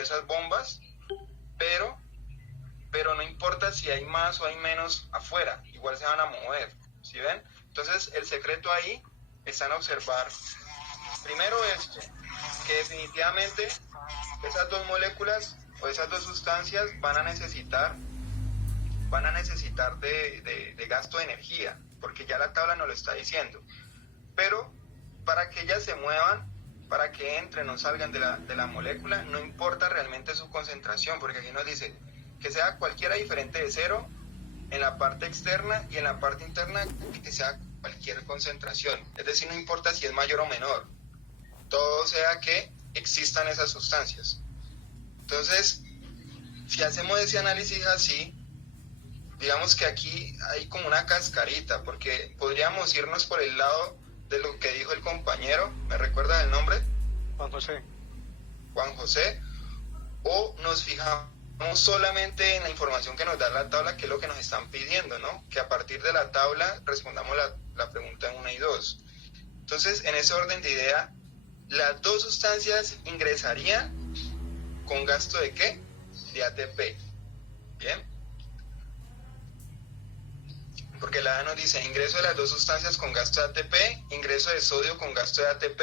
esas bombas, pero, pero no importa si hay más o hay menos afuera, igual se van a mover, ¿sí ven? Entonces el secreto ahí está en observar primero esto, que definitivamente esas dos moléculas o esas dos sustancias van a necesitar de gasto de energía, porque ya la tabla nos lo está diciendo. Pero para que ellas se muevan, para que entren o salgan de la molécula, no importa realmente su concentración, porque aquí nos dice que sea cualquiera diferente de cero en la parte externa y en la parte interna que sea cualquier concentración. Es decir, no importa si es mayor o menor, todo sea que existan esas sustancias. Entonces, si hacemos ese análisis así, digamos que aquí hay como una cascarita, porque podríamos irnos por el lado de lo que dijo el compañero, ¿me recuerda el nombre? Juan José. Juan José, o nos fijamos solamente en la información que nos da la tabla, que es lo que nos están pidiendo, ¿no? Que a partir de la tabla respondamos la pregunta 1 y 2. Entonces, en ese orden de idea, las dos sustancias ingresarían con gasto de ¿qué? De ATP. ¿Bien? Porque la A nos dice ingreso de las dos sustancias con gasto de ATP, ingreso de sodio con gasto de ATP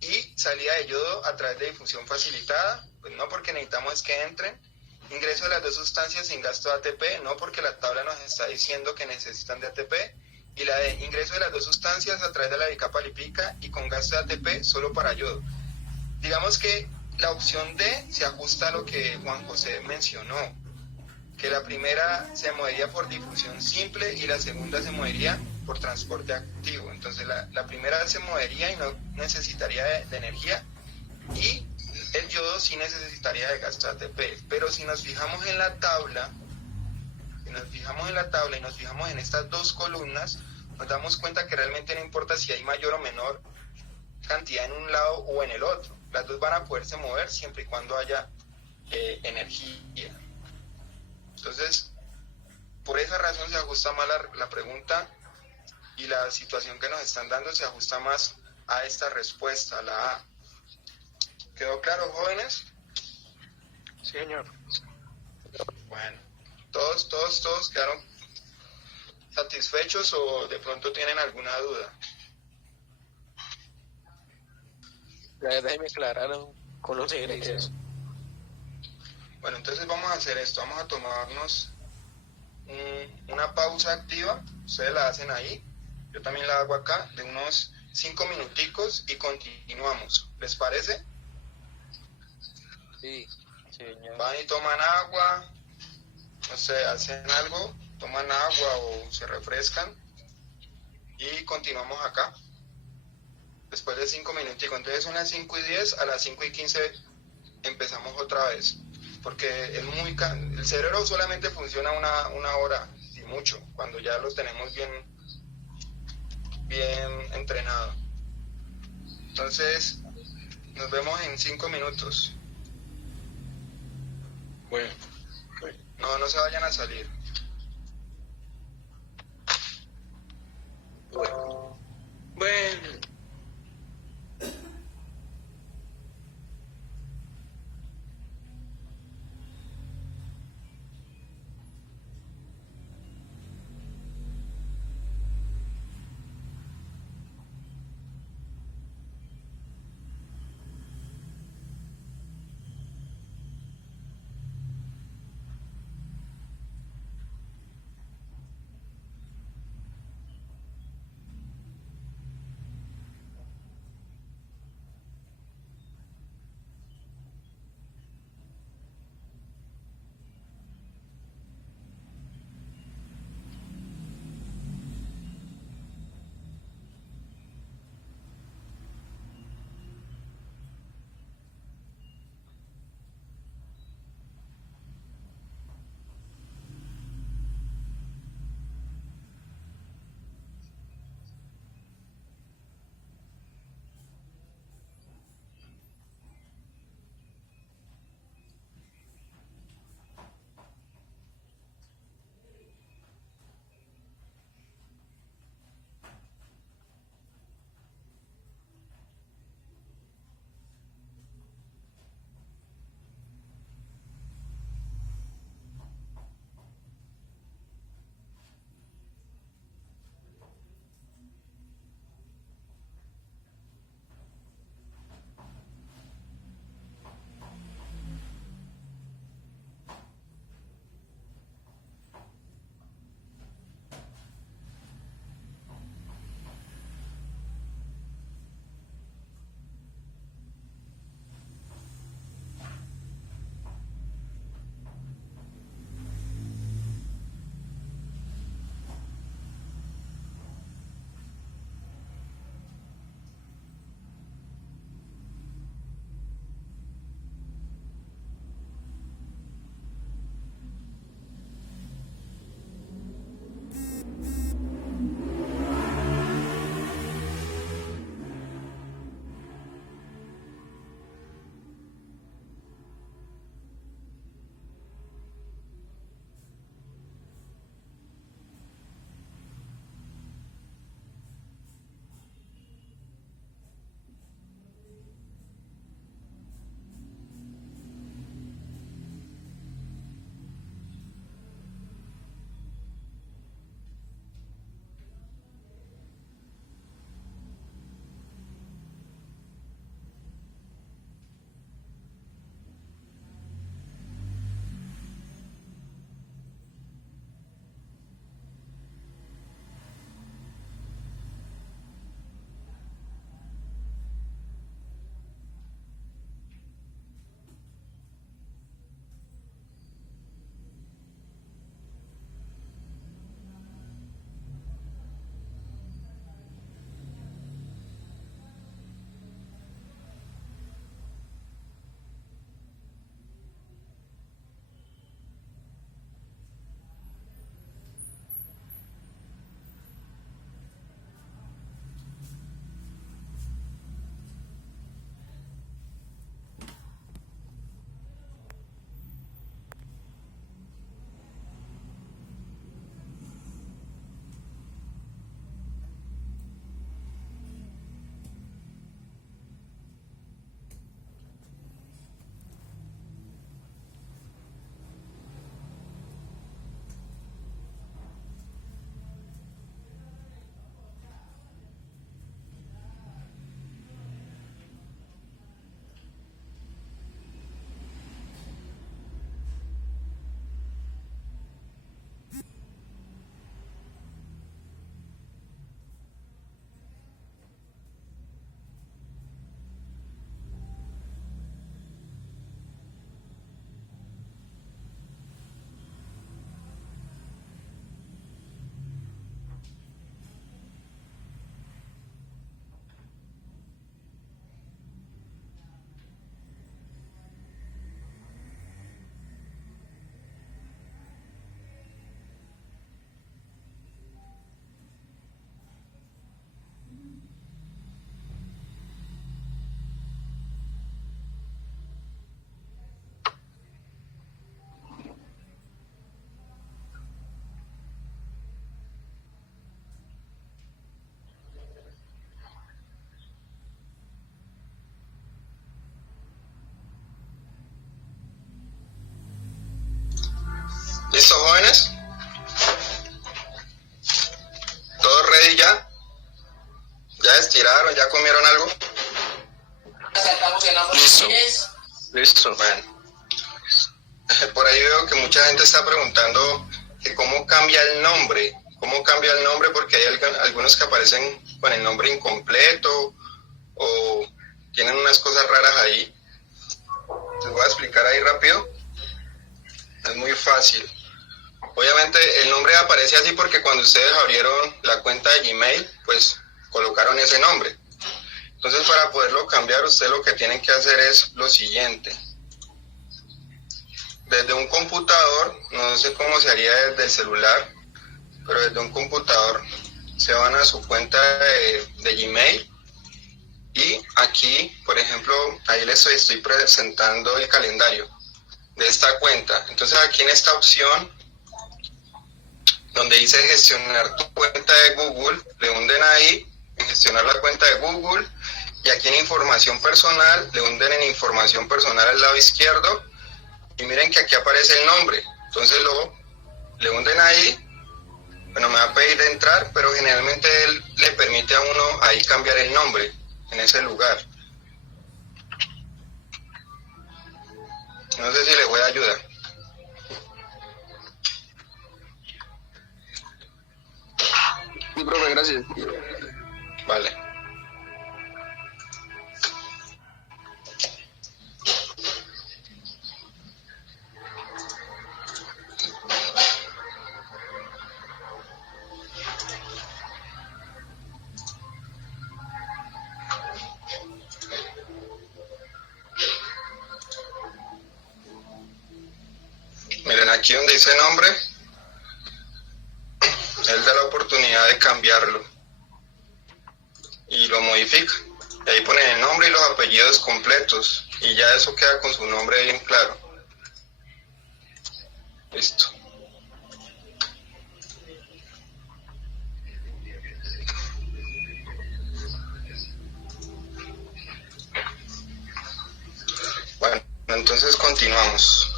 y salida de yodo a través de difusión facilitada, pues no, porque necesitamos es que entren. Ingreso de las dos sustancias sin gasto de ATP, no, porque la tabla nos está diciendo que necesitan de ATP. Y la de ingreso de las dos sustancias a través de la bicapa lipídica y con gasto de ATP solo para yodo. Digamos que la opción D se ajusta a lo que Juan José mencionó, que la primera se movería por difusión simple y la segunda se movería por transporte activo. Entonces la primera se movería y no necesitaría de energía, y el yodo sí necesitaría de gasto de ATP. Pero si nos fijamos en la tabla, y nos fijamos en estas dos columnas, nos damos cuenta que realmente no importa si hay mayor o menor cantidad en un lado o en el otro. Las dos van a poderse mover siempre y cuando haya energía. Entonces, por esa razón se ajusta más la pregunta, y la situación que nos están dando se ajusta más a esta respuesta, a la A. ¿Quedó claro, jóvenes? Sí, señor. Bueno, todos quedaron satisfechos o de pronto tienen alguna duda. La verdad me aclararon con los ejercicios. Bueno, entonces vamos a hacer esto, vamos a tomarnos una pausa activa, ustedes la hacen ahí, yo también la hago acá, de unos 5 minuticos y continuamos. ¿Les parece? Sí, señor. Van y toman agua, no sé, hacen algo, toman agua o se refrescan y continuamos acá. Después de 5 minuticos, entonces son las 5:10, a las 5:15 empezamos otra vez. Porque el cerebro solamente funciona una hora y mucho, cuando ya los tenemos bien entrenados. Entonces, nos vemos en 5 minutos. Bueno. No se vayan a salir. Bueno. ¿Listo, jóvenes? ¿Todos ready ya? ¿Ya estiraron? ¿Ya comieron algo? Listo. Listo. Bueno, por ahí veo que mucha gente está preguntando que cómo cambia el nombre. ¿Cómo cambia el nombre? Porque hay algunos que aparecen con el nombre incompleto o tienen unas cosas raras ahí. Les voy a explicar ahí rápido. Es muy fácil. Obviamente el nombre aparece así porque cuando ustedes abrieron la cuenta de Gmail, pues colocaron ese nombre. Entonces, para poderlo cambiar, ustedes lo que tienen que hacer es lo siguiente. Desde un computador, no sé cómo se haría desde el celular, pero desde un computador se van a su cuenta de Gmail y aquí, por ejemplo, ahí les estoy presentando el calendario de esta cuenta. Entonces, aquí en esta opción, donde dice gestionar tu cuenta de Google, le hunden ahí en gestionar la cuenta de Google. Y aquí en información personal, le hunden en información personal al lado izquierdo y miren que aquí aparece el nombre. Entonces le hunden ahí, bueno, me va a pedir de entrar, pero generalmente él le permite a uno ahí cambiar el nombre en ese lugar. No sé si le voy a ayudar. Sí, profe, gracias. Vale. Miren, aquí donde dice nombre, él da la oportunidad de cambiarlo y lo modifica. Y ahí ponen el nombre y los apellidos completos y ya eso queda con su nombre bien claro. Listo. Bueno, entonces continuamos.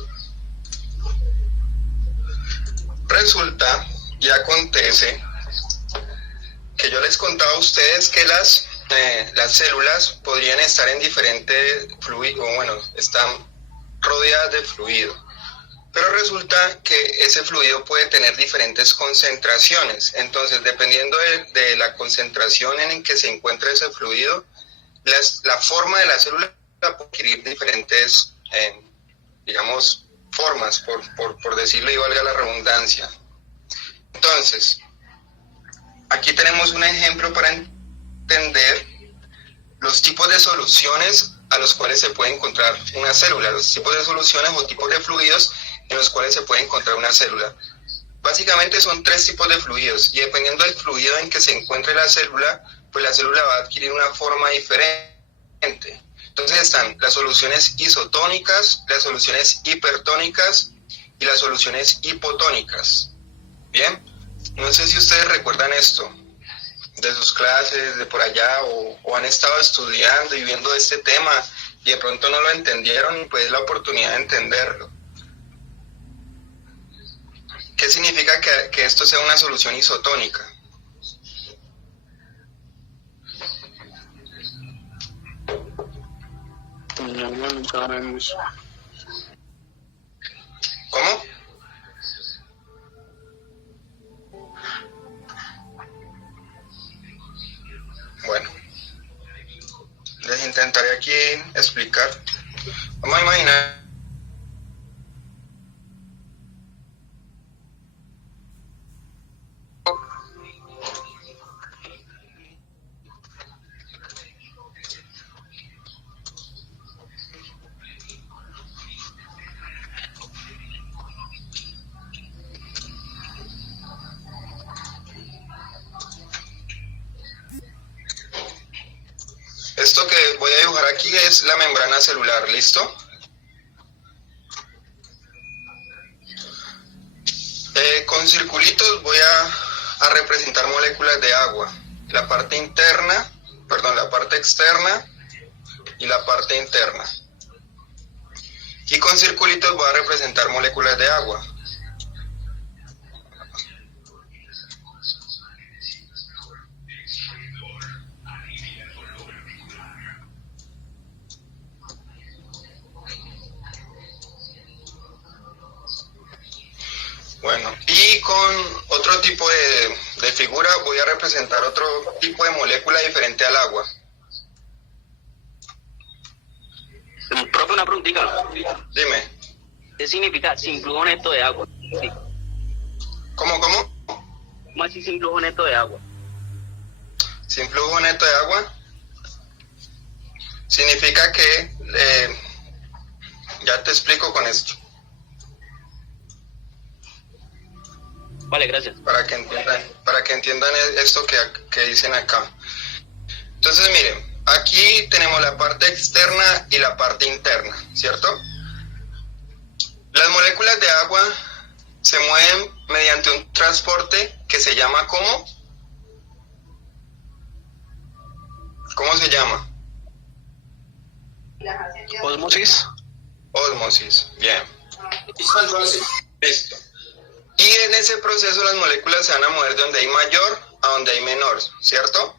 Resulta y acontece que yo les contaba a ustedes que las células podrían estar en diferentes fluidos, bueno, están rodeadas de fluido, pero resulta que ese fluido puede tener diferentes concentraciones. Entonces, dependiendo de la concentración en que se encuentra ese fluido, la forma de la célula puede adquirir diferentes, digamos, formas, por decirlo y valga la redundancia. Entonces, aquí tenemos un ejemplo para entender los tipos de soluciones a los cuales se puede encontrar una célula, los tipos de soluciones o tipos de fluidos en los cuales se puede encontrar una célula. Básicamente son tres tipos de fluidos y dependiendo del fluido en que se encuentre la célula, pues la célula va a adquirir una forma diferente. Entonces están las soluciones isotónicas, las soluciones hipertónicas y las soluciones hipotónicas. Bien, no sé si ustedes recuerdan esto de sus clases, de por allá, o han estado estudiando y viendo este tema y de pronto no lo entendieron y pues es la oportunidad de entenderlo. ¿Qué significa que esto sea una solución isotónica? ¿Cómo? Bueno, les intentaré aquí explicar. Vamos a imaginar esto que voy a dibujar aquí es la membrana celular, ¿listo? Con circulitos voy a representar moléculas de agua, la parte interna, perdón, la parte externa y la parte interna. Y con circulitos voy a representar moléculas de agua. con otro tipo de figura voy a representar otro tipo de molécula diferente al agua. Profe, una preguntita. Dime. ¿Qué significa sin flujo neto de agua? Sí. ¿Cómo? ¿Cómo así sin flujo neto de agua? Sin flujo neto de agua significa que, ya te explico con esto, Vale, gracias. para que entiendan esto que dicen acá. Entonces, miren, aquí tenemos la parte externa y la parte interna, ¿cierto? Las moléculas de agua se mueven mediante un transporte que se llama ¿cómo? ¿Cómo se llama? Osmosis. Ósmosis, bien. Listo. Y en ese proceso las moléculas se van a mover de donde hay mayor a donde hay menor, ¿cierto?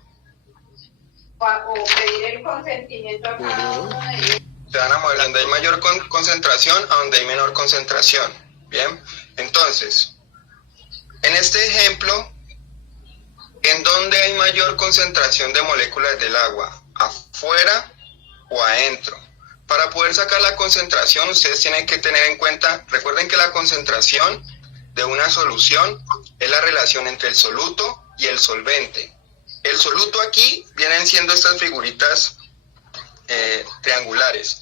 O pedir el consentimiento a cada uno de ellos. Se van a mover de donde hay mayor concentración a donde hay menor concentración. Bien, entonces, en este ejemplo, ¿en dónde hay mayor concentración de moléculas del agua? ¿Afuera o adentro? Para poder sacar la concentración, ustedes tienen que tener en cuenta, recuerden que la concentración de una solución es la relación entre el soluto y el solvente. El soluto aquí vienen siendo estas figuritas triangulares.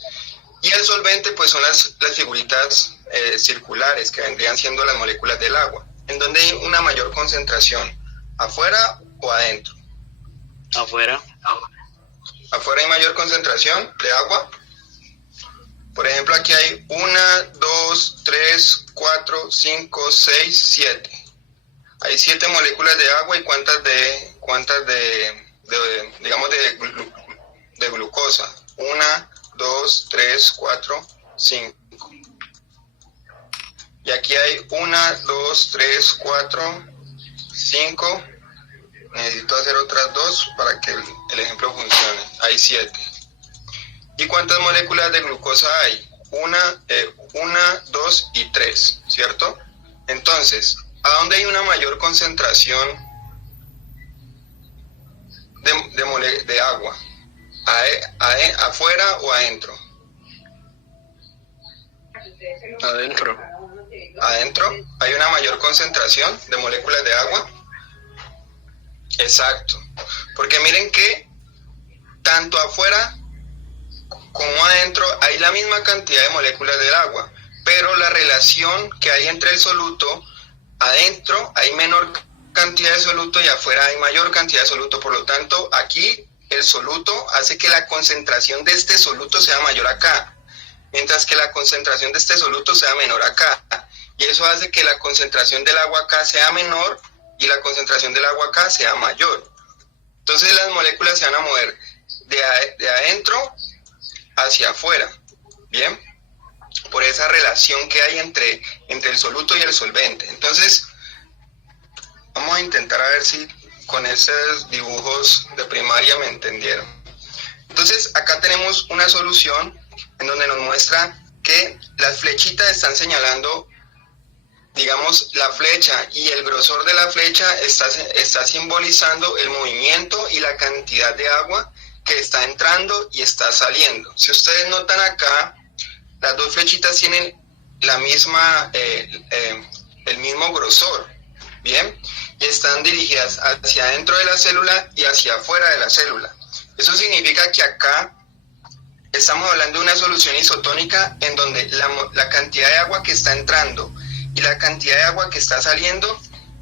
Y el solvente pues son las figuritas circulares que vendrían siendo las moléculas del agua. ¿En dónde hay una mayor concentración? ¿Afuera o adentro? Afuera. ¿Afuera hay mayor concentración de agua? Por ejemplo, aquí hay 1, 2, 3, 4, 5, 6, 7. Hay 7 moléculas de agua y cuántas de glucosa. 1, 2, 3, 4, 5. Y aquí hay 1, 2, 3, 4, 5. Necesito hacer otras 2 para que el ejemplo funcione. Hay 7. ¿Y cuántas moléculas de glucosa hay? 1, 2 y 3, ¿cierto? Entonces, ¿a dónde hay una mayor concentración de agua? ¿Afuera o adentro? Adentro. ¿Adentro? ¿Hay una mayor concentración de moléculas de agua? Exacto. Porque miren que tanto afuera como adentro hay la misma cantidad de moléculas del agua, pero la relación que hay entre el soluto, adentro hay menor cantidad de soluto y afuera hay mayor cantidad de soluto. Por lo tanto, aquí el soluto hace que la concentración de este soluto sea mayor acá, mientras que la concentración de este soluto sea menor acá. Y eso hace que la concentración del agua acá sea menor y la concentración del agua acá sea mayor. Entonces las moléculas se van a mover de adentro hacia afuera, ¿bien? Por esa relación que hay entre el soluto y el solvente. Entonces, vamos a intentar a ver si con esos dibujos de primaria me entendieron. Entonces, acá tenemos una solución en donde nos muestra que las flechitas están señalando, digamos, la flecha, y el grosor de la flecha está simbolizando el movimiento y la cantidad de agua que está entrando y está saliendo. Si ustedes notan acá, las dos flechitas tienen la misma, el mismo grosor, ¿bien? Y están dirigidas hacia adentro de la célula y hacia afuera de la célula. Eso significa que acá estamos hablando de una solución isotónica en donde la cantidad de agua que está entrando y la cantidad de agua que está saliendo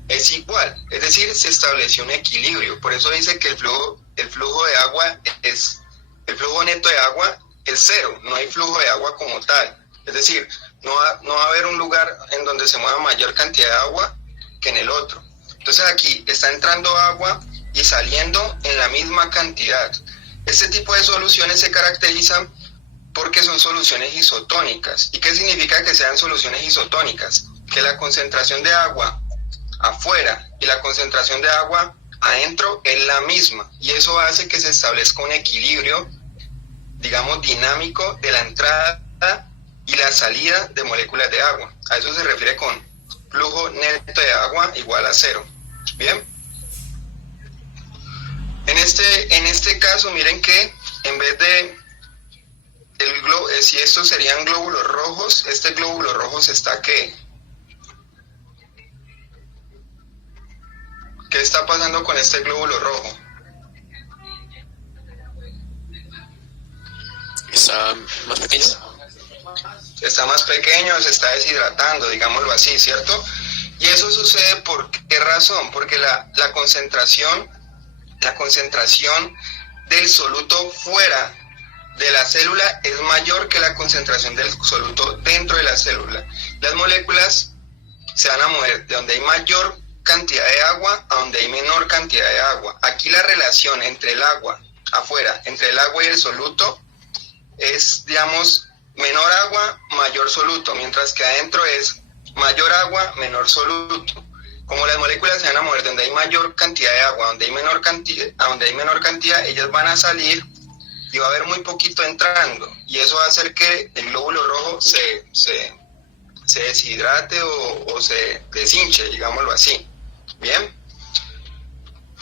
es igual, es decir, se estableció un equilibrio. Por eso dice que el flujo de agua el flujo neto de agua es cero, no hay flujo de agua como tal. Es decir, no va a haber un lugar en donde se mueva mayor cantidad de agua que en el otro. Entonces aquí está entrando agua y saliendo en la misma cantidad. Este tipo de soluciones se caracterizan porque son soluciones isotónicas. ¿Y qué significa que sean soluciones isotónicas? Que la concentración de agua afuera y la concentración de agua adentro es la misma, y eso hace que se establezca un equilibrio, digamos, dinámico de la entrada y la salida de moléculas de agua. A eso se refiere con flujo neto de agua igual a 0. Bien. En este caso, miren que en vez de si estos serían glóbulos rojos, este glóbulo rojo se está ¿qué? ¿Qué está pasando con este glóbulo rojo? ¿Está más pequeño? Está más pequeño, se está deshidratando, digámoslo así, ¿cierto? Y eso sucede ¿por qué razón? Porque la concentración del soluto fuera de la célula es mayor que la concentración del soluto dentro de la célula. Las moléculas se van a mover de donde hay mayor cantidad de agua a donde hay menor cantidad de agua. Aquí la relación entre el agua afuera, entre el agua y el soluto es, digamos, menor agua, mayor soluto, mientras que adentro es mayor agua, menor soluto. Como las moléculas se van a mover donde hay mayor cantidad de agua, donde hay menor cantidad, ellas van a salir y va a haber muy poquito entrando, y eso va a hacer que el glóbulo rojo se deshidrate o se deshinche, digámoslo así. Bien.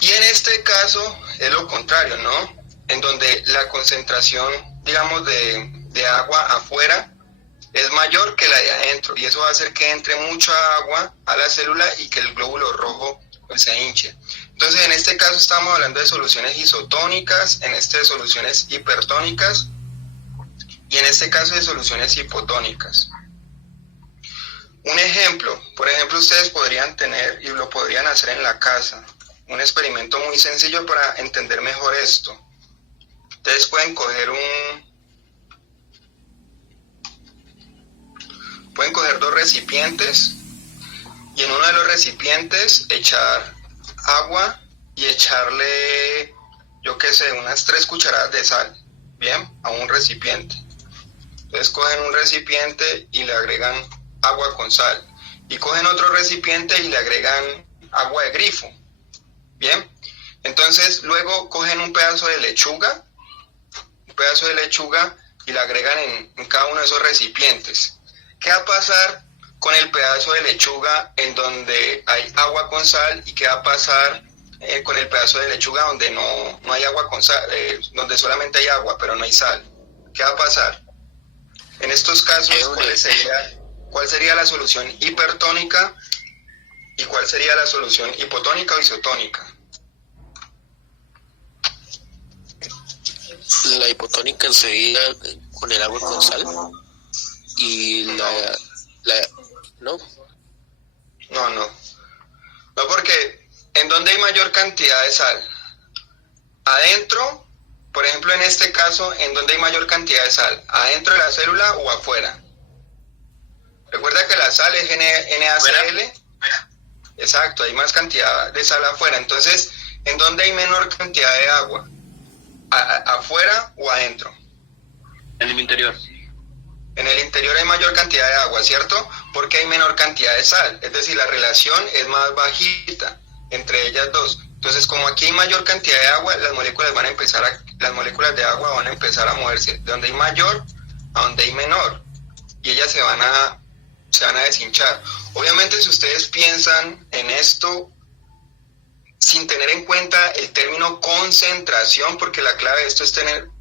Y en este caso es lo contrario, ¿no? En donde la concentración, digamos, de agua afuera es mayor que la de adentro, y eso va a hacer que entre mucha agua a la célula y que el glóbulo rojo pues se hinche. Entonces, en este caso estamos hablando de soluciones isotónicas, en este de soluciones hipertónicas y en este caso de soluciones hipotónicas. Un ejemplo, por ejemplo, ustedes podrían tener y lo podrían hacer en la casa, un experimento muy sencillo para entender mejor esto. Ustedes pueden coger dos recipientes y en uno de los recipientes echar agua y echarle, yo qué sé, unas 3 cucharadas de sal, bien, a un recipiente. Entonces cogen un recipiente y le agregan agua con sal, y cogen otro recipiente y le agregan agua de grifo, bien. Entonces luego cogen un pedazo de lechuga y le agregan en cada uno de esos recipientes. ¿Qué va a pasar con el pedazo de lechuga en donde hay agua con sal, y qué va a pasar con el pedazo de lechuga donde no hay agua con sal, donde solamente hay agua pero no hay sal? ¿Qué va a pasar? En estos casos, ¿cuál sería la solución hipertónica y cuál sería la solución hipotónica o isotónica? La hipotónica sería con el agua con sal y ¿no? No, porque ¿en dónde hay mayor cantidad de sal? Adentro, por ejemplo, en este caso, ¿en dónde hay mayor cantidad de sal? ¿Adentro de la célula o afuera? Recuerda que la sal es NaCl. Exacto, hay más cantidad de sal afuera. Entonces, ¿en dónde hay menor cantidad de agua? ¿Afuera o adentro? En el interior. En el interior hay mayor cantidad de agua, ¿cierto? Porque hay menor cantidad de sal. Es decir, la relación es más bajita entre ellas dos. Entonces, como aquí hay mayor cantidad de agua, las moléculas de agua van a empezar a moverse de donde hay mayor a donde hay menor, y ellas se van a deshinchar. Obviamente, si ustedes piensan en esto sin tener en cuenta el término concentración, porque la clave de esto es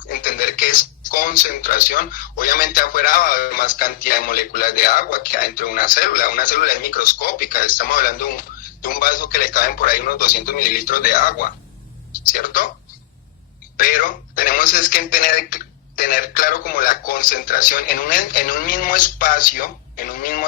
entender qué es concentración. Obviamente afuera va a haber más cantidad de moléculas de agua que adentro de una célula. Una célula es microscópica, estamos hablando de un vaso que le caben por ahí unos 200 mililitros de agua, ¿cierto? Pero tenemos es que tener claro como la concentración en un mismo espacio, en un mismo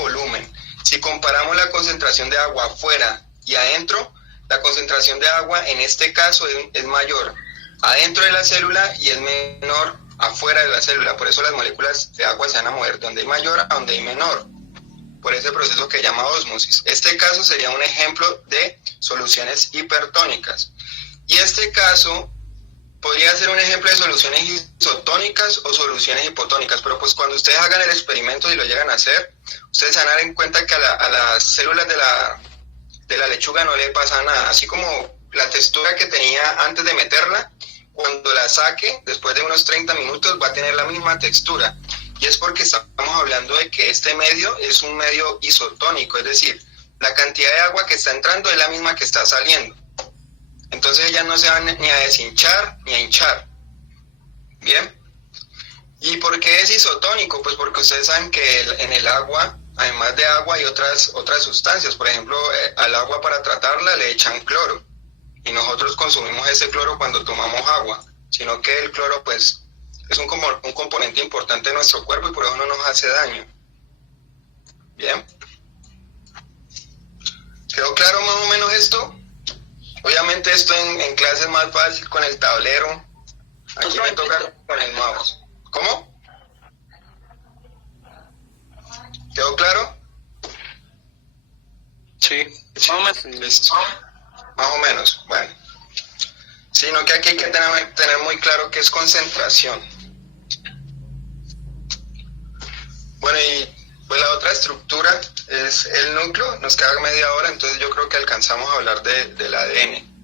volumen. Si comparamos la concentración de agua afuera y adentro, la concentración de agua en este caso es mayor adentro de la célula y es menor afuera de la célula. Por eso las moléculas de agua se van a mover de donde hay mayor a donde hay menor, por ese proceso que llama ósmosis. Este caso sería un ejemplo de soluciones hipertónicas. Y este caso podría ser un ejemplo de soluciones isotónicas o soluciones hipotónicas, pero pues cuando ustedes hagan el experimento y lo llegan a hacer, ustedes se van a dar en cuenta que a las células de la lechuga no le pasa nada. Así como la textura que tenía antes de meterla, cuando la saque, después de unos 30 minutos, va a tener la misma textura. y es porque estamos hablando de que este medio es un medio isotónico, es decir, la cantidad de agua que está entrando es la misma que está saliendo. Entonces ellas no se van ni a deshinchar ni a hinchar. ¿Bien? ¿Y por qué es isotónico? Pues porque ustedes saben que en el agua, además de agua, hay otras sustancias. Por ejemplo, al agua para tratarla le echan cloro. Y nosotros consumimos ese cloro cuando tomamos agua. Sino que el cloro, pues, es un componente importante de nuestro cuerpo y por eso no nos hace daño. ¿Bien? ¿Quedó claro más o menos esto? Obviamente esto en clase es más fácil con el tablero. Aquí me toca con el mouse. ¿Cómo? ¿Quedó claro? Sí. Más o menos. Listo. Más o menos, bueno. Sino que aquí hay que tener muy claro qué es concentración. Bueno, y pues la otra estructura es el núcleo. Nos queda media hora, entonces yo creo que alcanzamos a hablar del ADN.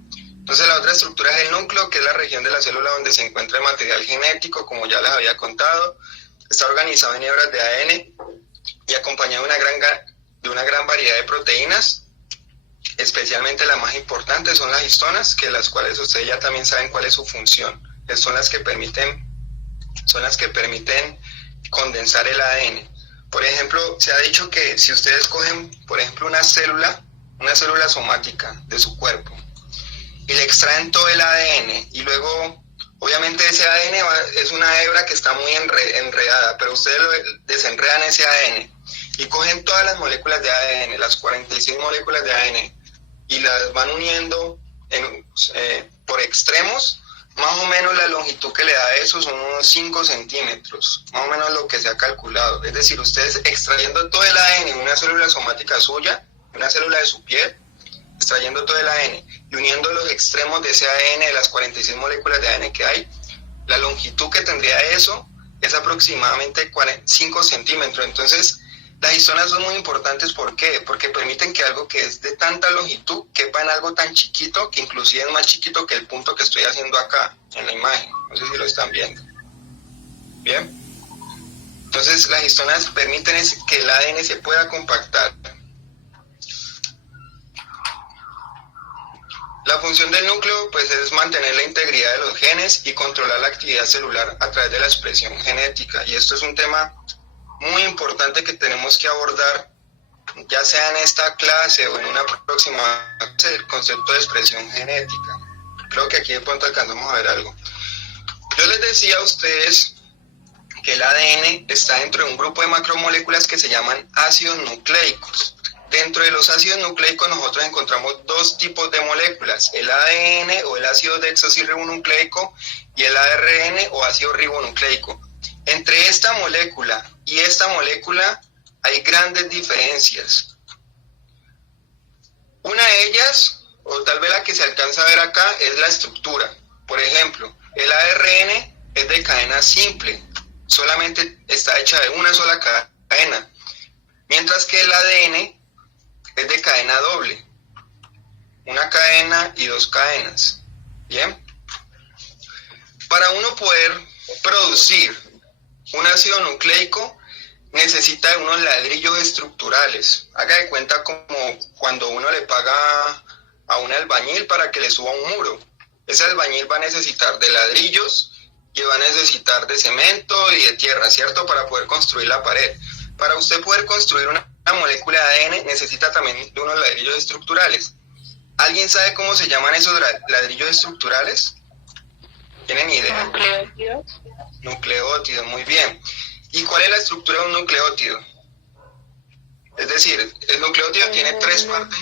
Entonces la otra estructura es el núcleo, que es la región de la célula donde se encuentra el material genético, como ya les había contado. Está organizado en hebras de ADN y acompañado de una gran variedad de proteínas. Especialmente las más importantes son las histonas, que las cuales ustedes ya también saben cuál es su función. Son las que permiten condensar el ADN. Por ejemplo, se ha dicho que si ustedes cogen, por ejemplo, una célula somática de su cuerpo, y le extraen todo el ADN, y luego, obviamente ese ADN es una hebra que está muy enredada, pero ustedes desenredan ese ADN, y cogen todas las moléculas de ADN, las 46 moléculas de ADN, y las van uniendo por extremos. Más o menos la longitud que le da eso son unos 5 centímetros, más o menos lo que se ha calculado. Es decir, ustedes extrayendo todo el ADN en una célula somática suya, una célula de su piel, extrayendo todo el ADN y uniendo los extremos de ese ADN, de las 46 moléculas de ADN que hay, la longitud que tendría eso es aproximadamente 5 centímetros. Entonces, las histonas son muy importantes. ¿Por qué? Porque permiten que algo que es de tanta longitud quepa en algo tan chiquito, que inclusive es más chiquito que el punto que estoy haciendo acá en la imagen. No sé si lo están viendo. ¿Bien? Entonces, las histonas permiten que el ADN se pueda compactar. La función del núcleo, pues, es mantener la integridad de los genes y controlar la actividad celular a través de la expresión genética. Y esto es un tema muy importante que tenemos que abordar, ya sea en esta clase o en una próxima clase, el concepto de expresión genética. Creo que aquí de pronto alcanzamos a ver algo. Yo les decía a ustedes que el ADN está dentro de un grupo de macromoléculas que se llaman ácidos nucleicos. Dentro de los ácidos nucleicos nosotros encontramos dos tipos de moléculas, el ADN o el ácido desoxirribonucleico y el ARN o ácido ribonucleico. Entre esta molécula y esta molécula hay grandes diferencias. Una de ellas, o tal vez la que se alcanza a ver acá, es la estructura. Por ejemplo, el ARN es de cadena simple, solamente está hecha de una sola cadena, mientras que el ADN es de cadena doble, una cadena y dos cadenas. ¿Bien? Para uno poder producir un ácido nucleico necesita de unos ladrillos estructurales. Haga de cuenta como cuando uno le paga a un albañil para que le suba un muro. Ese albañil va a necesitar de ladrillos y va a necesitar de cemento y de tierra, ¿cierto? Para poder construir la pared. Para usted poder construir una molécula de ADN necesita también de unos ladrillos estructurales. ¿Alguien sabe cómo se llaman esos ladrillos estructurales? ¿Tienen idea? Nucleótidos. Nucleótidos, muy bien. ¿Y cuál es la estructura de un nucleótido? Es decir, el nucleótido tiene tres partes.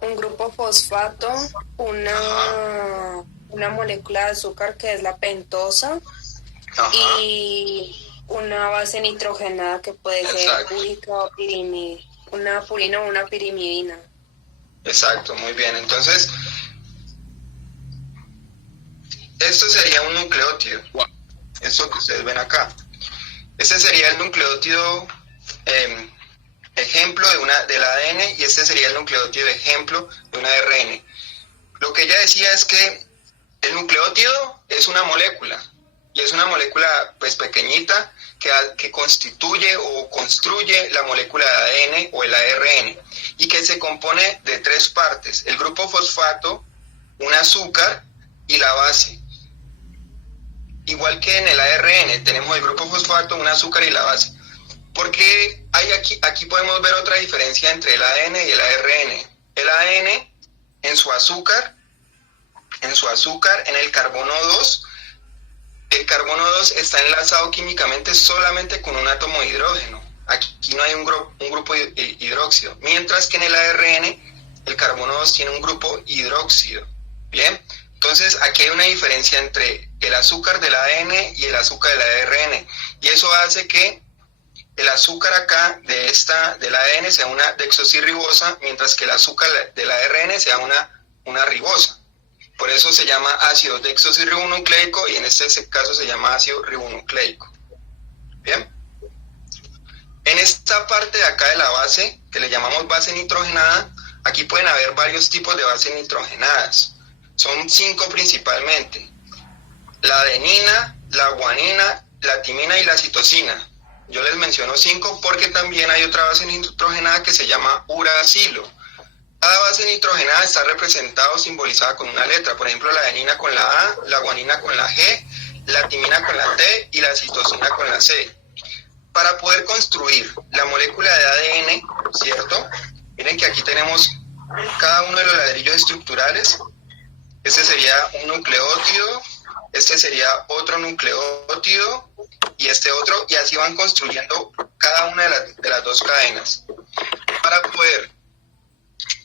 Un grupo fosfato, una molécula de azúcar que es la pentosa. Ajá. Y una base nitrogenada que puede ser púrica o una purina o una pirimidina. Exacto, muy bien. Entonces, esto sería un nucleótido. Esto que ustedes ven acá. Este sería el nucleótido ejemplo del ADN y este sería el nucleótido ejemplo de un ARN. Lo que ella decía es que el nucleótido es una molécula y es una molécula pues pequeñita que constituye o construye la molécula de ADN o el ARN, y que se compone de 3 partes: el grupo fosfato, un azúcar y la base. Igual que en el ARN tenemos el grupo fosfato, un azúcar y la base. Porque hay aquí podemos ver otra diferencia entre el ADN y el ARN. El ADN en su azúcar, en el carbono 2, el carbono 2 está enlazado químicamente solamente con un átomo de hidrógeno. Aquí no hay un grupo hidróxido. Mientras que en el ARN, el carbono 2 tiene un grupo hidróxido. Bien, entonces aquí hay una diferencia entre el azúcar del ADN y el azúcar del ARN. Y eso hace que el azúcar acá del ADN sea una desoxirribosa, mientras que el azúcar del ARN sea una ribosa. Por eso se llama ácido desoxirribonucleico y en este caso se llama ácido ribonucleico. Bien. En esta parte de acá de la base, que le llamamos base nitrogenada, aquí pueden haber varios tipos de bases nitrogenadas. Son 5 principalmente: la adenina, la guanina, la timina y la citosina. Yo les menciono 5 porque también hay otra base nitrogenada que se llama uracilo. Cada base nitrogenada está representada o simbolizada con una letra. Por ejemplo, la adenina con la A, la guanina con la G, la timina con la T y la citosina con la C. Para poder construir la molécula de ADN, ¿cierto? Miren que aquí tenemos cada uno de los ladrillos estructurales. Este sería un nucleótido, este sería otro nucleótido y este otro, y así van construyendo cada una de las 2 cadenas.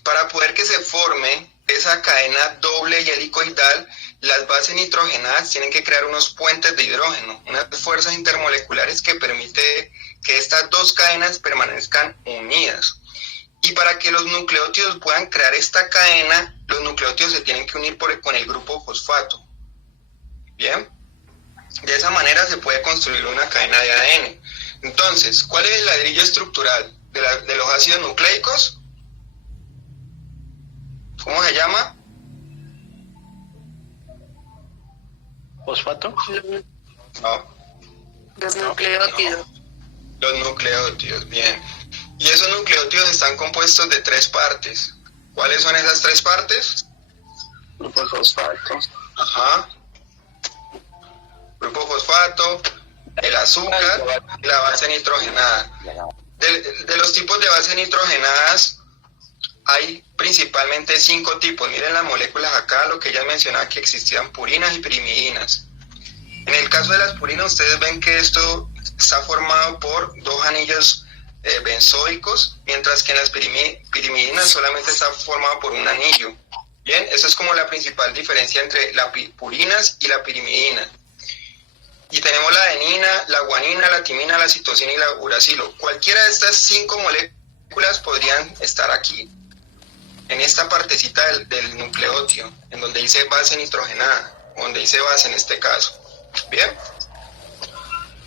Para poder que se forme esa cadena doble y helicoidal, las bases nitrogenadas tienen que crear unos puentes de hidrógeno, unas fuerzas intermoleculares que permiten que estas 2 cadenas permanezcan unidas. Y para que los nucleótidos puedan crear esta cadena, los nucleótidos se tienen que unir con el grupo fosfato. Bien, de esa manera se puede construir una cadena de ADN. Entonces, ¿cuál es el ladrillo estructural de los ácidos nucleicos? ¿Cómo se llama? ¿Fosfato? No. Los nucleótidos. Los nucleótidos, bien. Y esos nucleótidos están compuestos de 3 partes. ¿Cuáles son esas 3 partes? Grupo fosfato. Ajá. Grupo fosfato, el azúcar y la base nitrogenada. De los tipos de bases nitrogenadas hay principalmente 5 tipos. Miren las moléculas acá, lo que ella mencionaba, que existían purinas y pirimidinas. En el caso de las purinas, ustedes ven que esto está formado por 2 anillos benzoicos, mientras que en las pirimidinas solamente está formado por un anillo. Bien, esa es como la principal diferencia entre las purinas y la pirimidina. Y tenemos la adenina, la guanina, la timina, la citosina y la uracilo. Cualquiera de estas 5 moléculas podrían estar aquí, en esta partecita del nucleótido, en donde dice base nitrogenada, donde dice base en este caso. ¿Bien?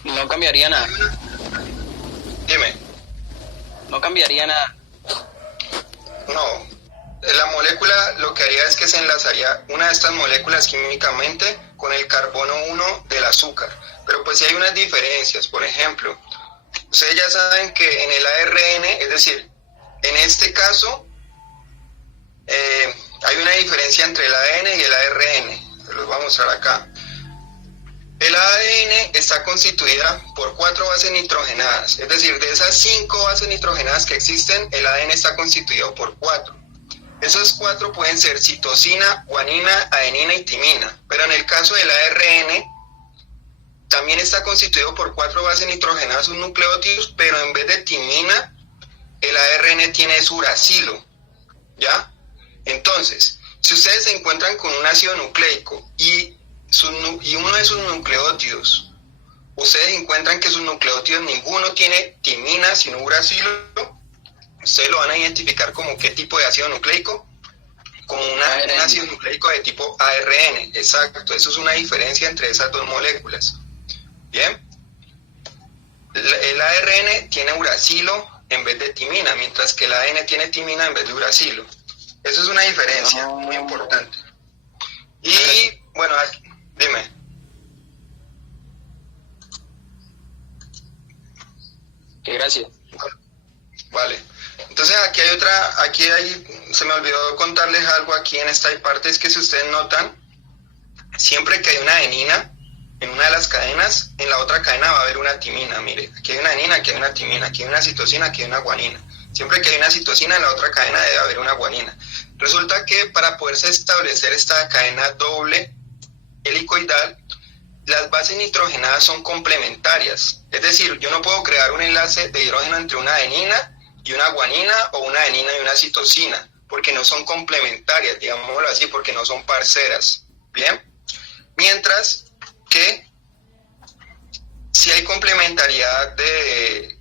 No cambiaría nada. Dime. No cambiaría nada. No. La molécula lo que haría es que se enlazaría una de estas moléculas químicamente con el carbono 1 del azúcar. Pero pues sí hay unas diferencias. Por ejemplo, ustedes ya saben que en el ARN, es decir, en este caso, hay una diferencia entre el ADN y el ARN. Se los voy a mostrar acá. El ADN está constituida por 4 bases nitrogenadas. Es decir, de esas 5 bases nitrogenadas que existen, el ADN está constituido por 4. Esos 4 pueden ser citosina, guanina, adenina y timina. Pero en el caso del ARN, también está constituido por 4 bases nitrogenadas, sus nucleótidos, pero en vez de timina, el ARN tiene su uracilo. ¿Ya? Entonces, si ustedes se encuentran con un ácido nucleico y uno de sus nucleótidos, ustedes encuentran que sus nucleótidos ninguno tiene timina sino uracilo, ustedes lo van a identificar como qué tipo de ácido nucleico, como un ácido nucleico de tipo ARN. Exacto, eso es una diferencia entre esas 2 moléculas. Bien, el ARN tiene uracilo en vez de timina, mientras que el ADN tiene timina en vez de uracilo. Eso es una diferencia muy importante. Y bueno, dime. gracias. Vale. Entonces se me olvidó contarles algo aquí en esta parte, es que si ustedes notan, siempre que hay una adenina en una de las cadenas, en la otra cadena va a haber una timina. Mire, aquí hay una adenina, aquí hay una timina, aquí hay una citosina, aquí hay una guanina. Siempre que hay una citosina, en la otra cadena debe haber una guanina. Resulta que para poderse establecer esta cadena doble helicoidal, las bases nitrogenadas son complementarias. Es decir, yo no puedo crear un enlace de hidrógeno entre una adenina y una guanina, o una adenina y una citosina, porque no son complementarias, digámoslo así, porque no son parceras. Bien, mientras que si hay complementariedad de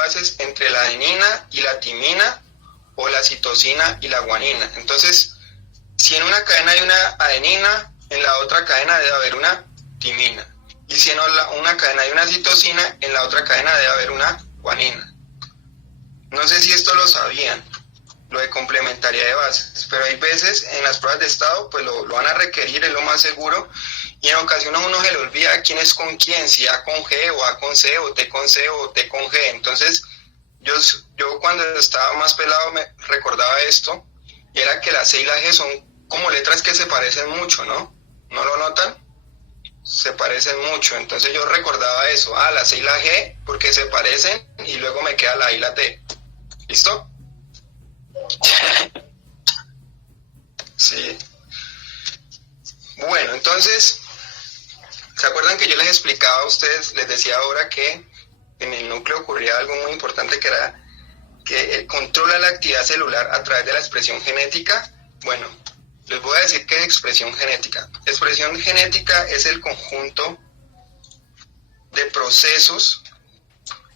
bases entre la adenina y la timina, o la citosina y la guanina. Entonces, si en una cadena hay una adenina, en la otra cadena debe haber una timina. Y si en una cadena hay una citosina, en la otra cadena debe haber una guanina. No sé si esto lo sabían, lo de complementariedad de bases, pero hay veces en las pruebas de estado pues lo van a requerir, es lo más seguro, y en ocasiones a uno se le olvida quién es con quién, si A con G, o A con C, o T con C, o T con G. Entonces, yo cuando estaba más pelado me recordaba esto, y era que la C y la G son como letras que se parecen mucho, ¿no? ¿No lo notan? Se parecen mucho, entonces yo recordaba eso, la C y la G, porque se parecen, y luego me queda la I y la T. ¿Listo? Sí. Bueno, entonces, ¿se acuerdan que yo les explicaba a ustedes, les decía ahora que en el núcleo ocurría algo muy importante, que era que controla la actividad celular a través de la expresión genética? Bueno, les voy a decir qué es expresión genética. Expresión genética es el conjunto de procesos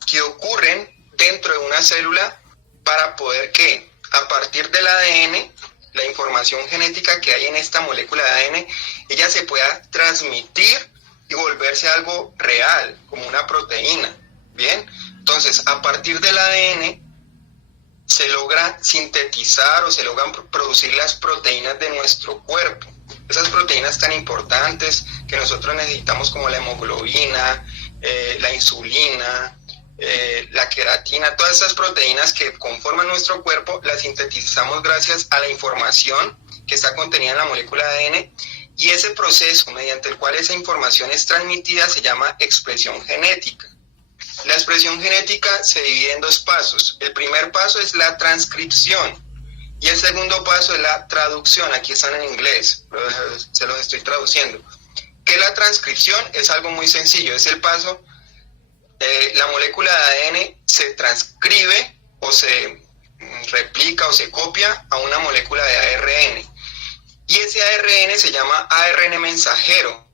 que ocurren dentro de una célula para poder que, a partir del ADN, la información genética que hay en esta molécula de ADN, ella se pueda transmitir y volverse algo real, como una proteína. Bien, entonces a partir del ADN se logra sintetizar o se logran producir las proteínas de nuestro cuerpo. Esas proteínas tan importantes que nosotros necesitamos, como la hemoglobina, la insulina, la queratina, todas esas proteínas que conforman nuestro cuerpo, las sintetizamos gracias a la información que está contenida en la molécula de ADN, y ese proceso mediante el cual esa información es transmitida se llama expresión genética. La expresión genética se divide en dos pasos. El primer paso es la transcripción y el segundo paso es la traducción. Aquí están en inglés, se los estoy traduciendo. Que la transcripción es algo muy sencillo, es el paso, la molécula de ADN se transcribe o se replica o se copia a una molécula de ARN. Y ese ARN se llama ARN mensajero.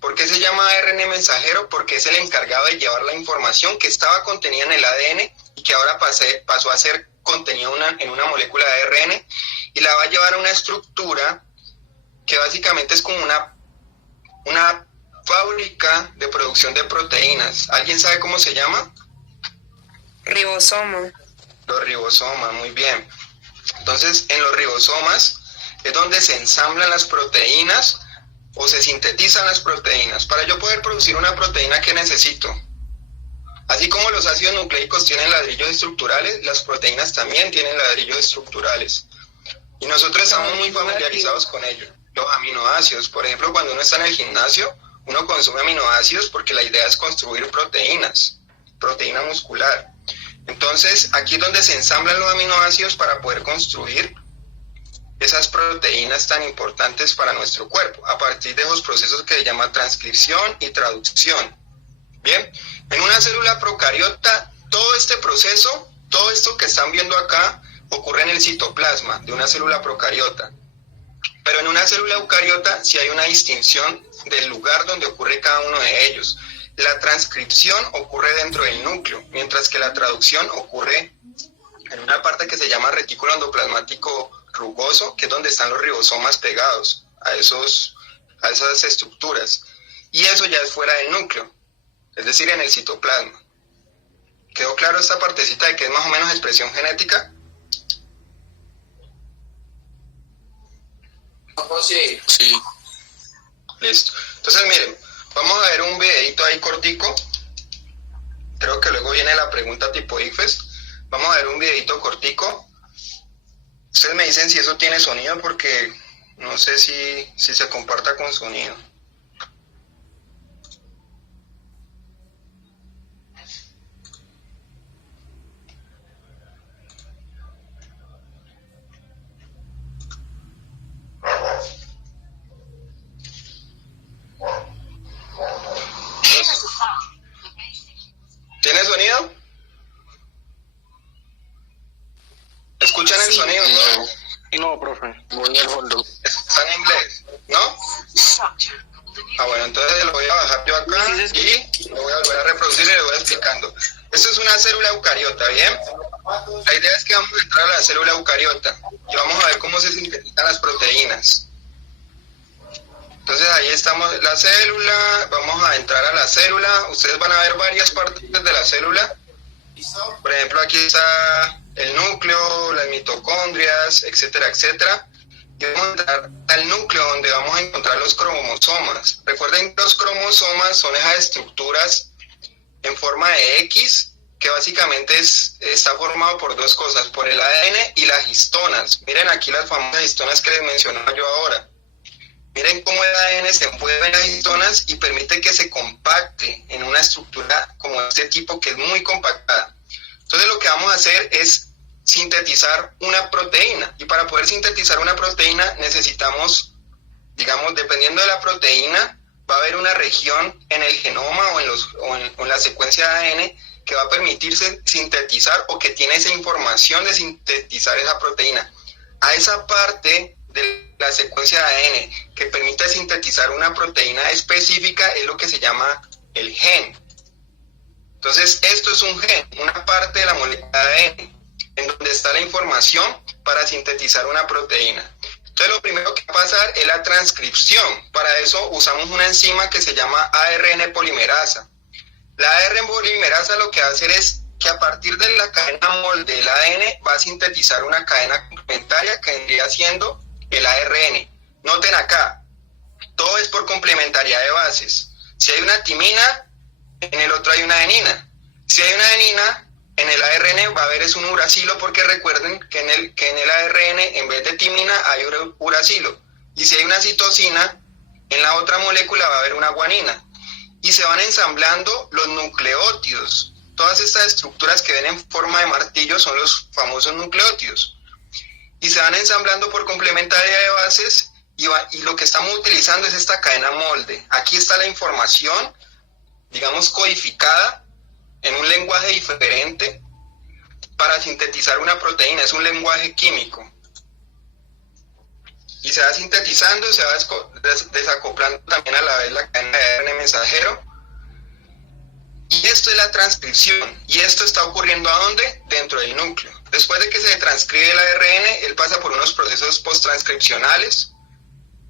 ¿Por qué se llama ARN mensajero? Porque es el encargado de llevar la información que estaba contenida en el ADN y que ahora pasó a ser contenida en una molécula de ARN, y la va a llevar a una estructura que básicamente es como una fábrica de producción de proteínas. ¿Alguien sabe cómo se llama? Ribosoma. Los ribosomas, muy bien. Entonces, en los ribosomas es donde se ensamblan las proteínas o se sintetizan las proteínas. Para yo poder producir una proteína, ¿qué necesito? Así como los ácidos nucleicos tienen ladrillos estructurales, las proteínas también tienen ladrillos estructurales. Y nosotros estamos muy familiarizados con ello. Los aminoácidos, por ejemplo, cuando uno está en el gimnasio, uno consume aminoácidos porque la idea es construir proteínas, proteína muscular. Entonces, aquí es donde se ensamblan los aminoácidos para poder construir esas proteínas tan importantes para nuestro cuerpo, a partir de esos procesos que se llaman transcripción y traducción. Bien, en una célula procariota, todo este proceso, todo esto que están viendo acá, ocurre en el citoplasma de una célula procariota. Pero en una célula eucariota sí hay una distinción del lugar donde ocurre cada uno de ellos. La transcripción ocurre dentro del núcleo, mientras que la traducción ocurre en una parte que se llama retículo endoplasmático rugoso, que es donde están los ribosomas pegados a esas estructuras. Y eso ya es fuera del núcleo, es decir, en el citoplasma. ¿Quedó claro esta partecita de que es más o menos expresión genética? Sí. Listo. Entonces, miren, vamos a ver un videito ahí cortico creo que luego viene la pregunta tipo ICFES. Vamos a ver un videito cortico. Ustedes me dicen si eso tiene sonido porque no sé si se comporta con sonido. ¿Tiene sonido? ¿Escuchan el sonido? No, profe. Muy al fondo. Está en inglés, ¿no? Bueno, entonces lo voy a bajar yo acá y lo voy a volver a reproducir y le voy explicando. Esto es una célula eucariota, ¿bien? La idea es que vamos a entrar a la célula eucariota y vamos a ver cómo se sintetizan las proteínas. Entonces ahí estamos la célula, vamos a entrar a la célula. Ustedes van a ver varias partes de la célula. Por ejemplo, aquí está el núcleo, las mitocondrias, etcétera, etcétera. Y vamos a entrar al núcleo donde vamos a encontrar los cromosomas. Recuerden que los cromosomas son esas estructuras en forma de X, que básicamente está formado por dos cosas, por el ADN y las histonas. Miren aquí las famosas histonas que les mencionaba yo ahora. Miren cómo el ADN se envuelve en las histonas y permite que se compacte en una estructura como este tipo, que es muy compactada. Entonces lo que vamos a hacer es sintetizar una proteína, y para poder sintetizar una proteína necesitamos, digamos, dependiendo de la proteína, va a haber una región en el genoma o en la secuencia de ADN que va a permitirse sintetizar, o que tiene esa información de sintetizar esa proteína. A esa parte de la secuencia de ADN que permite sintetizar una proteína específica es lo que se llama el gen. Entonces esto es un gen, una parte de la molécula de ADN en donde está la información para sintetizar una proteína. Entonces lo primero que va a pasar es la transcripción. Para eso usamos una enzima que se llama ARN polimerasa. La ARN polimerasa lo que va a hacer es que a partir de la cadena molde del ADN va a sintetizar una cadena complementaria que vendría siendo el ARN. Noten acá, todo es por complementariedad de bases. Si hay una timina, en el otro hay una adenina. Si hay una adenina, en el ARN va a haber es un uracilo, porque recuerden que en el ARN en vez de timina hay uracilo. Y si hay una citosina, en la otra molécula va a haber una guanina. Y se van ensamblando los nucleótidos. Todas estas estructuras que ven en forma de martillo son los famosos nucleótidos. Y se van ensamblando por complementariedad de bases, y lo que estamos utilizando es esta cadena molde. Aquí está la información, digamos, codificada en un lenguaje diferente para sintetizar una proteína. Es un lenguaje químico. Y se va sintetizando, se va desacoplando también a la vez la cadena de ARN mensajero. Y esto es la transcripción. Y esto está ocurriendo ¿a dónde? Dentro del núcleo. Después de que se transcribe el ARN, él pasa por unos procesos posttranscripcionales.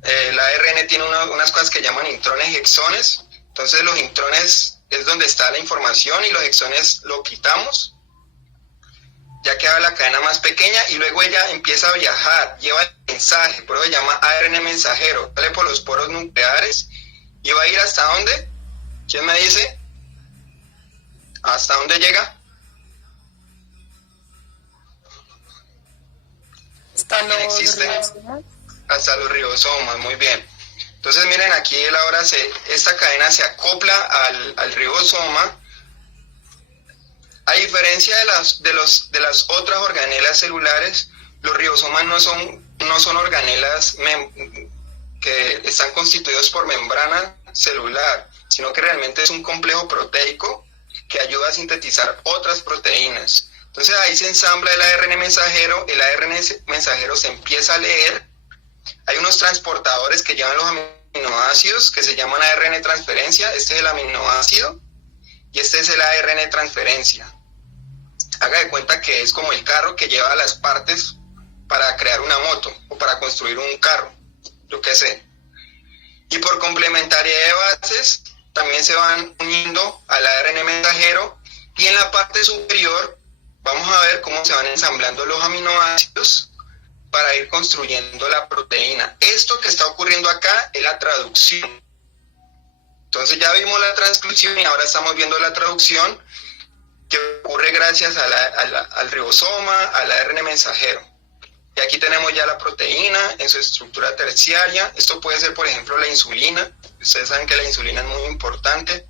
El ARN tiene unas cosas que llaman intrones y exones. Entonces los intrones es donde está la información y los exones lo quitamos. Ya queda la cadena más pequeña y luego ella empieza a viajar, lleva el mensaje, por eso se llama ARN mensajero. Sale por los poros nucleares y va a ir ¿hasta dónde? ¿Quién me dice? ¿Hasta dónde llega? Hasta los ribosomas, muy bien. Entonces miren aquí ahora esta cadena se acopla al ribosoma. A diferencia de las otras organelas celulares, los ribosomas no son organelas que están constituidos por membrana celular, sino que realmente es un complejo proteico que ayuda a sintetizar otras proteínas. Entonces ahí se ensambla el ARN mensajero, el ARN mensajero se empieza a leer. Hay unos transportadores que llevan los aminoácidos que se llaman ARN transferencia. Este es el aminoácido y este es el ARN transferencia. Haga de cuenta que es como el carro que lleva las partes para crear una moto o para construir un carro, yo qué sé. Y por complementariedad de bases también se van uniendo al ARN mensajero, y en la parte superior vamos a ver cómo se van ensamblando los aminoácidos para ir construyendo la proteína. Esto que está ocurriendo acá es la traducción. Entonces ya vimos la transcripción y ahora estamos viendo la traducción. que ocurre gracias al ribosoma, al ARN mensajero. Y aquí tenemos ya la proteína en su estructura terciaria. Esto puede ser, por ejemplo, la insulina. Ustedes saben que la insulina es muy importante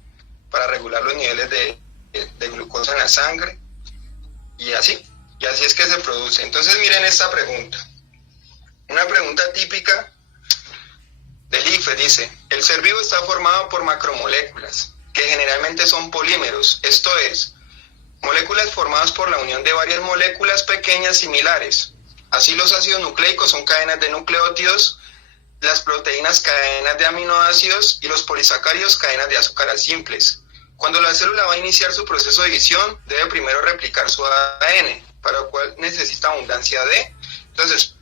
para regular los niveles de glucosa en la sangre. Y así es que se produce. Entonces miren esta pregunta. Una pregunta típica del IFE dice: el ser vivo está formado por macromoléculas, que generalmente son polímeros, esto es, moléculas formadas por la unión de varias moléculas pequeñas similares. Así los ácidos nucleicos son cadenas de nucleótidos, las proteínas cadenas de aminoácidos y los polisacáridos cadenas de azúcares simples. Cuando la célula va a iniciar su proceso de división, debe primero replicar su ADN, para lo cual necesita abundancia de. Entonces,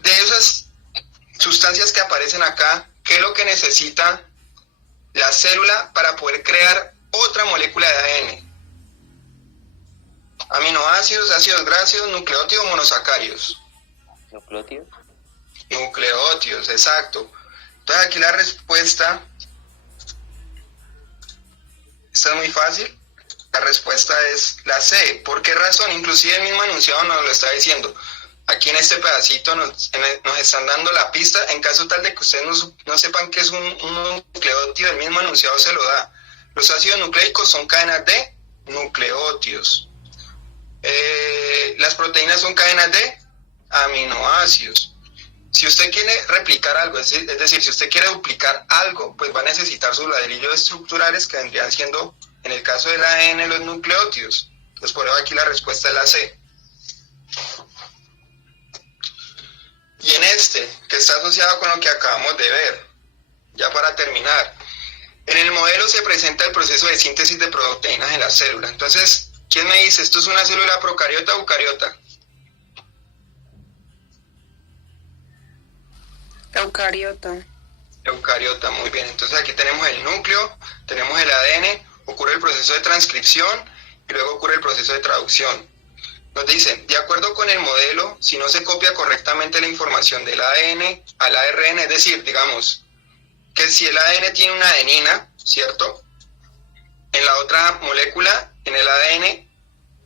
de esas sustancias que aparecen acá, ¿qué es lo que necesita la célula para poder crear otra molécula de ADN? Aminoácidos, ácidos grasos, nucleótidos, monosacáridos. ¿Nucleótidos? Nucleótidos, exacto. Entonces aquí la respuesta, esta es muy fácil, la respuesta es la C. ¿Por qué razón? Inclusive el mismo enunciado nos lo está diciendo. Aquí en este pedacito nos están dando la pista, en caso tal de que ustedes no sepan qué es un nucleótido, el mismo enunciado se lo da. Los ácidos nucleicos son cadenas de nucleótidos. Las proteínas son cadenas de aminoácidos. Si usted quiere replicar algo, es decir, si usted quiere duplicar algo, pues va a necesitar sus ladrillos estructurales, que vendrían siendo, en el caso del ADN, los nucleótidos. Entonces por eso aquí la respuesta es la C. Y en este, que está asociado con lo que acabamos de ver, ya para terminar, en el modelo se presenta el proceso de síntesis de proteínas en la célula. Entonces, ¿quién me dice, esto es una célula procariota o eucariota? Eucariota. Eucariota, muy bien. Entonces aquí tenemos el núcleo, tenemos el ADN, ocurre el proceso de transcripción y luego ocurre el proceso de traducción. Nos dicen, de acuerdo con el modelo, si no se copia correctamente la información del ADN al ARN, es decir, digamos, que si el ADN tiene una adenina, ¿cierto? En la otra molécula, en el ADN,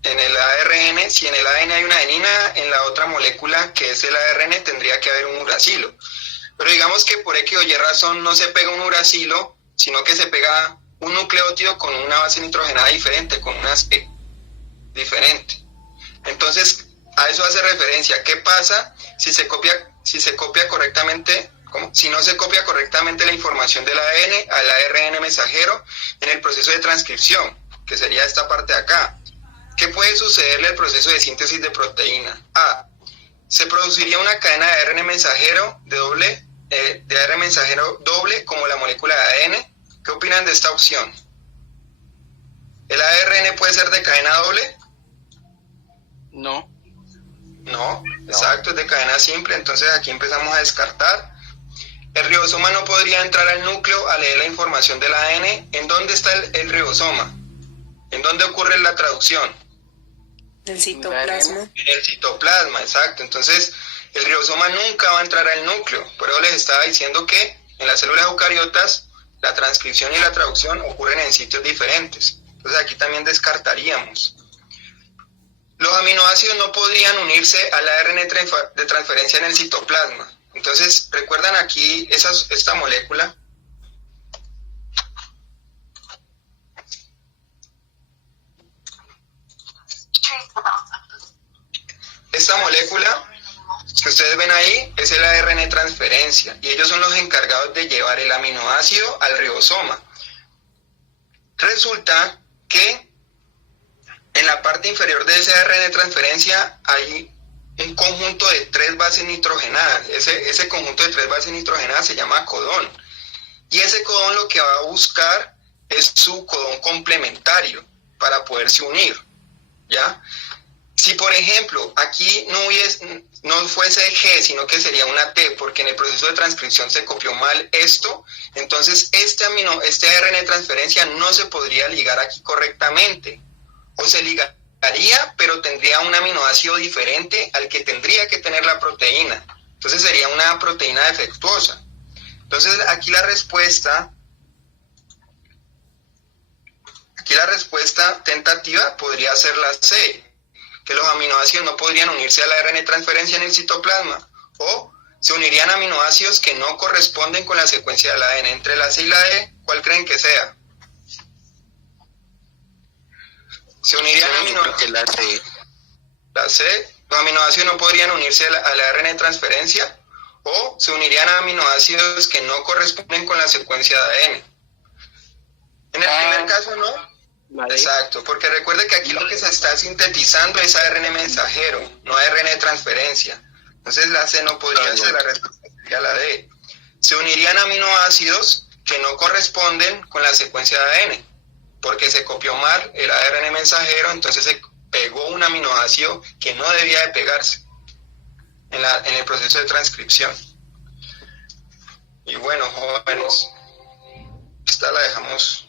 en el ARN, si en el ADN hay una adenina, en la otra molécula, que es el ARN, tendría que haber un uracilo. Pero digamos que por X o Y razón no se pega un uracilo, sino que se pega un nucleótido con una base nitrogenada diferente, con una C diferente. Entonces, a eso hace referencia. ¿Qué pasa si se copia correctamente, si no se copia correctamente la información del ADN al ARN mensajero en el proceso de transcripción, que sería esta parte de acá? ¿Qué puede sucederle al proceso de síntesis de proteína? A. Se produciría una cadena de ARN mensajero de ARN mensajero doble como la molécula de ADN. ¿Qué opinan de esta opción? ¿El ARN puede ser de cadena doble? No, exacto, es de cadena simple. Entonces aquí empezamos a descartar. El ribosoma no podría entrar al núcleo a leer la información del ADN. ¿En dónde está el ribosoma? ¿En dónde ocurre la traducción? El citoplasma. En el citoplasma, exacto. Entonces el ribosoma nunca va a entrar al núcleo. Por eso les estaba diciendo que en las células eucariotas la transcripción y la traducción ocurren en sitios diferentes. Entonces aquí también descartaríamos. Los aminoácidos no podrían unirse al ARN de transferencia en el citoplasma. Entonces, ¿recuerdan aquí esta molécula? Esta molécula que ustedes ven ahí es el ARN transferencia y ellos son los encargados de llevar el aminoácido al ribosoma. Resulta que en la parte inferior de ese ARN de transferencia hay un conjunto de 3 bases nitrogenadas. Ese conjunto de 3 bases nitrogenadas se llama codón. Y ese codón lo que va a buscar es su codón complementario para poderse unir, ¿ya? Si, por ejemplo, aquí no fuese G, sino que sería una T, porque en el proceso de transcripción se copió mal esto, entonces este ARN de transferencia no se podría ligar aquí correctamente. O se ligaría, pero tendría un aminoácido diferente al que tendría que tener la proteína. Entonces sería una proteína defectuosa. Entonces aquí la respuesta Aquí la respuesta tentativa podría ser la C, que los aminoácidos no podrían unirse a la ARN transferencia en el citoplasma, o se unirían aminoácidos que no corresponden con la secuencia del ADN. Entre la C y la D, ¿cuál creen que sea? Se unirían aminoácidos. La C, los aminoácidos no podrían unirse a la ARN de transferencia, o se unirían a aminoácidos que no corresponden con la secuencia de ADN. En el primer caso, ¿no? Vale. Exacto, porque recuerde que aquí lo que se está sintetizando es ARN mensajero, no ARN de transferencia. Entonces la C no podría ser, la respuesta sería la D. Se unirían aminoácidos que no corresponden con la secuencia de ADN, porque se copió mal el ARN mensajero, entonces se pegó un aminoácido que no debía de pegarse en el proceso de transcripción. Y bueno, jóvenes, esta la dejamos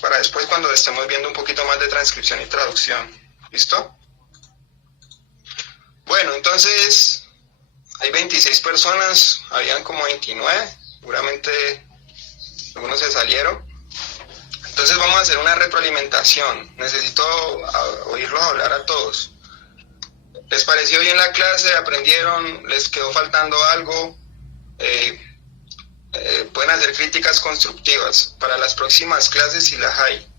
para después, cuando estemos viendo un poquito más de transcripción y traducción. ¿Listo? Bueno, entonces hay 26 personas, habían como 29, seguramente algunos se salieron. Entonces vamos a hacer una retroalimentación. Necesito oírlos hablar a todos. ¿Les pareció bien la clase? ¿Aprendieron? ¿Les quedó faltando algo? Pueden hacer críticas constructivas para las próximas clases si las hay.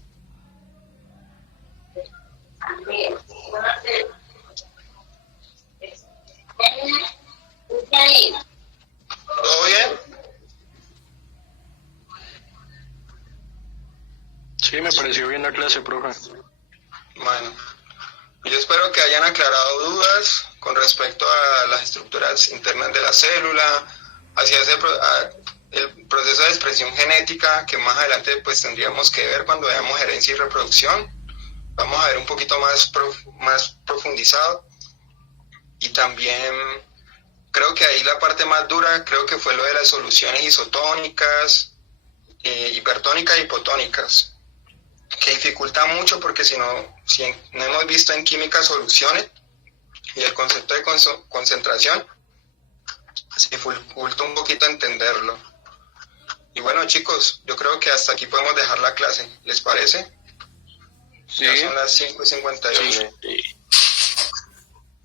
¿Todo bien? Sí, me pareció bien la clase, profe. Bueno, yo espero que hayan aclarado dudas con respecto a las estructuras internas de la célula, hacia el proceso de expresión genética, que más adelante pues tendríamos que ver cuando veamos herencia y reproducción. Vamos a ver un poquito más profundizado. Y también creo que ahí la parte más dura creo que fue lo de las soluciones isotónicas, hipertónicas y hipotónicas, que dificulta mucho porque si no hemos visto en química soluciones y el concepto de concentración, así dificulta un poquito entenderlo. Y bueno, chicos, yo creo que hasta aquí podemos dejar la clase. ¿Les parece? Sí. Ya son las 5:58. Sí.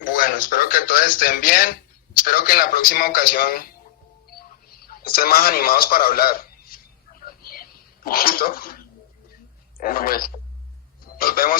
Bueno, espero que todos estén bien. Espero que en la próxima ocasión estén más animados para hablar. ¿Listo? Bueno, pues. Nos vemos.